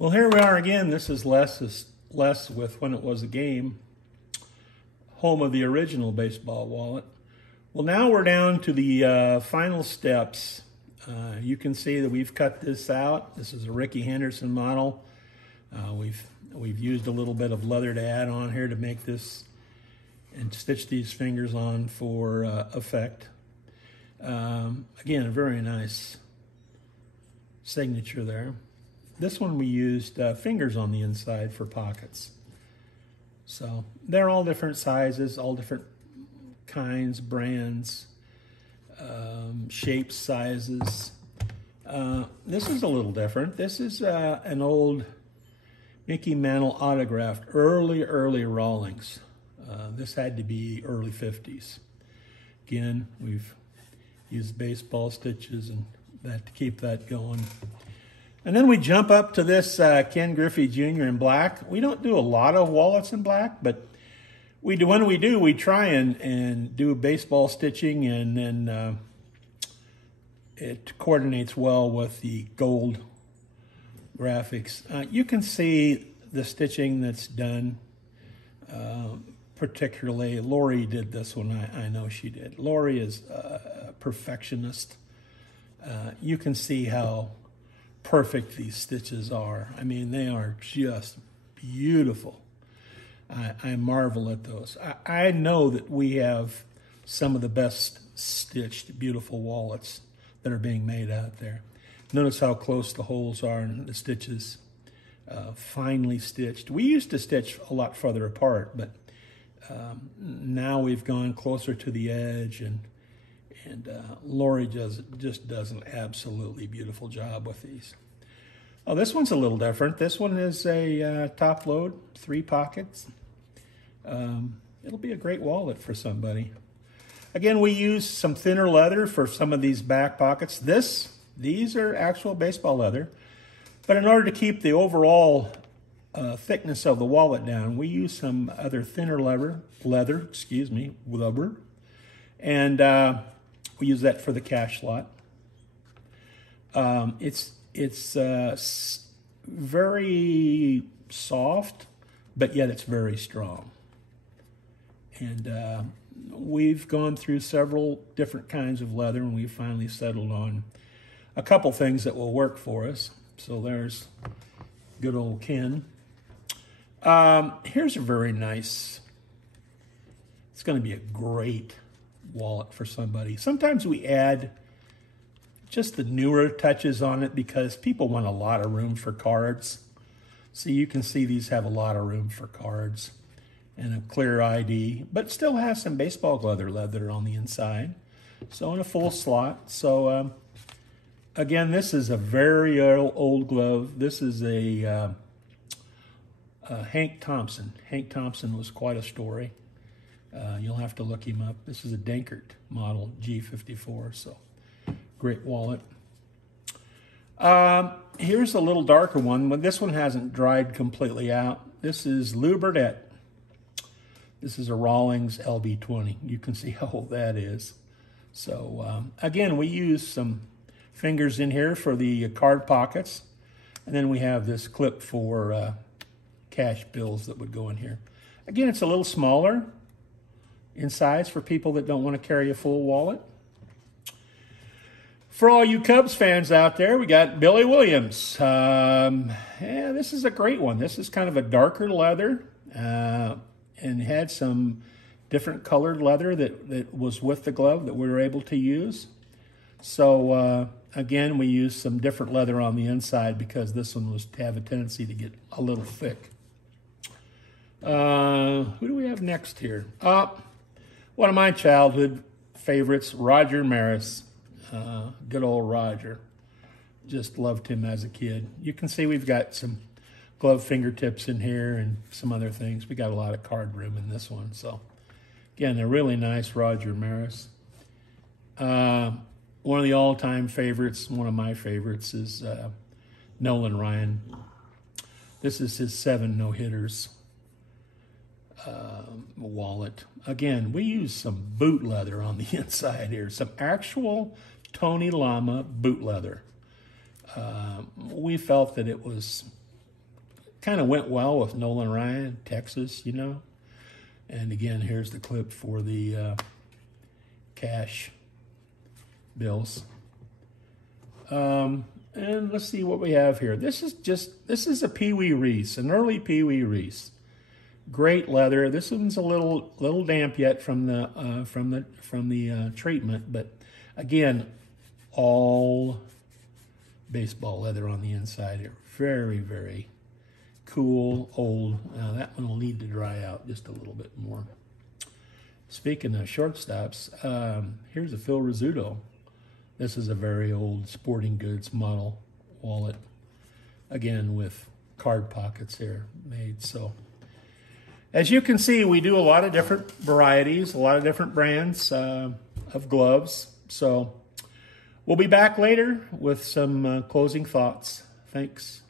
Well, here we are again. This is less with When It Was a Game, home of the original baseball wallet. Well, now we're down to the final steps. You can see that we've cut this out. This is a Rickey Henderson model. We've used a little bit of leather to add on here to make this and stitch these fingers on for effect. Again, a very nice signature there. This one we used fingers on the inside for pockets. So they're all different sizes, all different kinds, brands, shapes, sizes. This is a little different. This is an old Mickey Mantle autographed, early Rawlings. This had to be early 50s. Again, we've used baseball stitches and that to keep that going. And then we jump up to this Ken Griffey Jr. in black. We don't do a lot of wallets in black, but we do. When we do, we try and do baseball stitching, and then it coordinates well with the gold graphics. You can see the stitching that's done. Particularly, Lori did this one. I know she did. Lori is a perfectionist. You can see how perfect these stitches are. I mean, they are just beautiful. I marvel at those. I know that we have some of the best stitched, beautiful wallets that are being made out there. Notice how close the holes are in the stitches, finely stitched. We used to stitch a lot further apart, but now we've gone closer to the edge, and Lori just does an absolutely beautiful job with these. Oh, this one's a little different. This one is a top load, 3 pockets. It'll be a great wallet for somebody. Again, we use some thinner leather for some of these back pockets. These are actual baseball leather, but in order to keep the overall thickness of the wallet down, we use some other thinner leather, and we use that for the cash slot. It's very soft, but yet it's very strong. And we've gone through several different kinds of leather, and we've finally settled on a couple things that will work for us. So there's good old Ken. Here's a very nice, it's going to be a great wallet for somebody. Sometimes we add just the newer touches on it because people want a lot of room for cards. So you can see these have a lot of room for cards and a clear ID, but still has some baseball leather on the inside. So in a full slot. So again, this is a very old glove. This is a Hank Thompson. Hank Thompson was quite a story. You'll have to look him up. This is a Dankert model G54, so great wallet. Here's a little darker one, but this one hasn't dried completely out. This is Lou Burdett. This is a Rawlings LB20. You can see how old that is. So again, we use some fingers in here for the card pockets, and then we have this clip for cash bills that would go in here. Again, it's a little smaller in size for people that don't want to carry a full wallet. For all you Cubs fans out there, we got Billy Williams. Yeah, this is a great one. This is kind of a darker leather and had some different colored leather that was with the glove that we were able to use. So again, we used some different leather on the inside because this one was to have a tendency to get a little thick. Who do we have next here? One of my childhood favorites, Roger Maris. Good old Roger. Just loved him as a kid. You can see we've got some glove fingertips in here and some other things. We got a lot of card room in this one. So again, a really nice Roger Maris. One of the all-time favorites, one of my favorites, is Nolan Ryan. This is his 7 no-hitters wallet. Again, we use some boot leather on the inside here, some actual Tony Lama boot leather. We felt that it was kind of went well with Nolan Ryan, Texas, you know. And again, here's the clip for the cash bills. And let's see what we have here. This is a Pee Wee Reese, an early Pee Wee Reese. Great leather. This one's a little damp yet from the treatment, but again, all baseball leather on the inside here. Very, very cool, old. Now that one will need to dry out just a little bit more. Speaking of shortstops, here's a Phil Rizzuto. This is a very old sporting goods model wallet. Again, with card pockets here made. So, as you can see, we do a lot of different varieties, a lot of different brands of gloves. So, we'll be back later with some closing thoughts. Thanks.